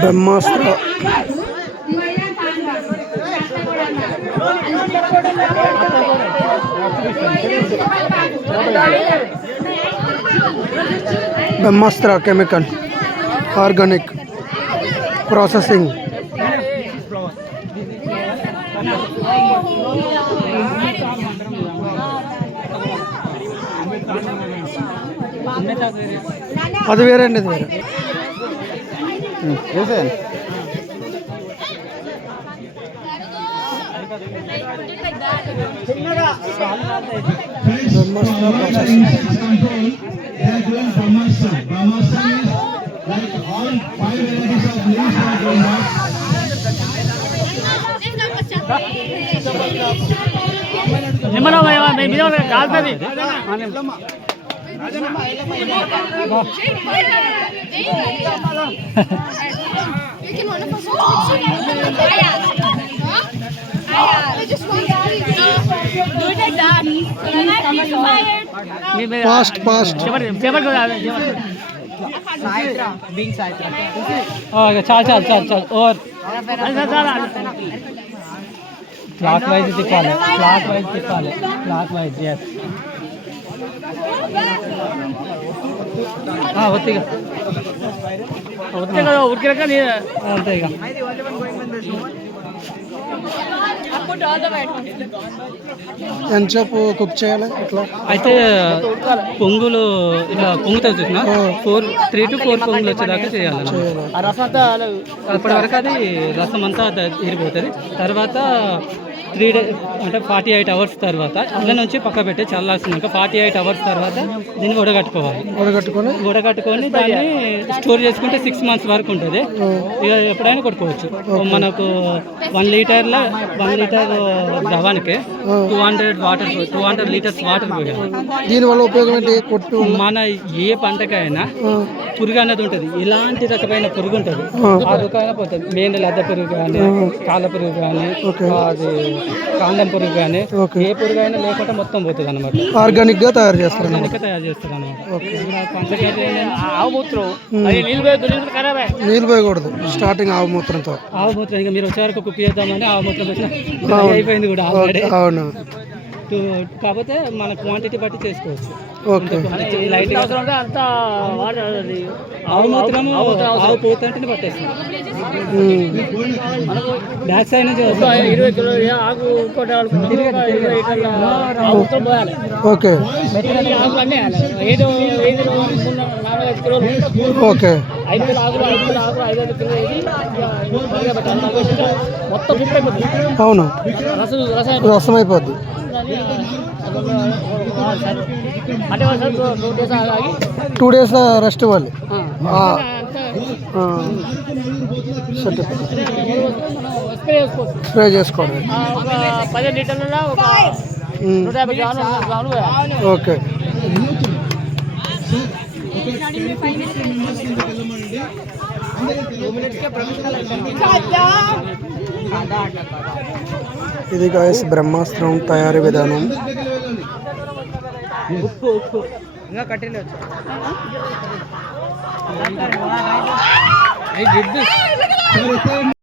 బ్రహ్మాస్త్ర బ్రహ్మాస్త్ర chemical organic processing అది వేరే అండి, అది వేరే. కాల్తుంది ఫాస్ట్ ఫాస్ట్ చాలు చాలు చాలు చాలు ఓవర్ క్లాక్ వైజ్ తిప్పాలి, క్లాక్ వైజ్ తిప్పాలి, క్లాక్ వైజ్. ఎస్ ఒత్తిగా ఒత్తిగా ఉడికినాక అంతే ఇక. ఎంతసేపు కుక్ చేయాలి ఇట్లా? అయితే పొంగులు ఇట్లా పొంగుతాయి చూసిన 3 to 4 పొంగులు వచ్చేదాకా చేయాలి. అప్పటి వరకు అది రసం అంతా ఇరిపోతుంది. తర్వాత 3 days అంటే 48 hours తర్వాత అందులో నుంచి పక్క పెట్టి చల్లాల్సినాక 48 hours తర్వాత దీన్ని వడగట్టుకోవాలి. వడగట్టుకొని దాన్ని స్టోర్ చేసుకుంటే 6 months వరకు ఉంటుంది. ఇక ఎప్పుడైనా కొట్టుకోవచ్చు. మనకు 1 లీటర్ ద్రవానికి 200 లీటర్స్ వాటర్ పోయాలి. దీనివల్ల ఉపయోగం ఏంటి? మన ఏ పంటకైనా పురుగు అనేది ఉంటుంది. ఇలాంటి రకమైన పురుగు ఉంటుంది, ఆ రకమైన పోతుంది. మెయిన్ లద్ద పురుగు కానీ, కాళ్ళ పురుగు కానీ, అది కాండం పురుగు కానీ, ఏ పురుగు అయినా లేకుండా మొత్తం పోతుంది అనమాట. ఆర్గానిక్ గా తయారు చేస్తారు అనమాట. నీళ్ళు పోయకూడదు స్టార్టింగ్ ఆవు మూత్రంతో. ఆవు మూత్రం ఇంకా మీరు వచ్చే వరకు కుప్పి చేద్దామని ఆవు మూత్రం అయిపోయింది కూడా. అవును, కాకపోతే మన క్వాంటిటీ బట్టి చేసుకోవచ్చు. ఓకే, ఆవు మాత్రం ఆవు పోతుంటే పట్టేస్తుంది. బ్యాక్ సైడ్ నుంచి ఓకే ఓకే అవును, రసం అయిపోద్ది. అంటే 2 days రెస్ట్ ఇవ్వాలి. స్ప్రే చేసుకోండి. 10 లీటర్ల ఓకే. ఇది గాయస్ బ్రహ్మాస్త్రం తయారీ విధానం. ఉప్పు ఇంకా కట్టెలు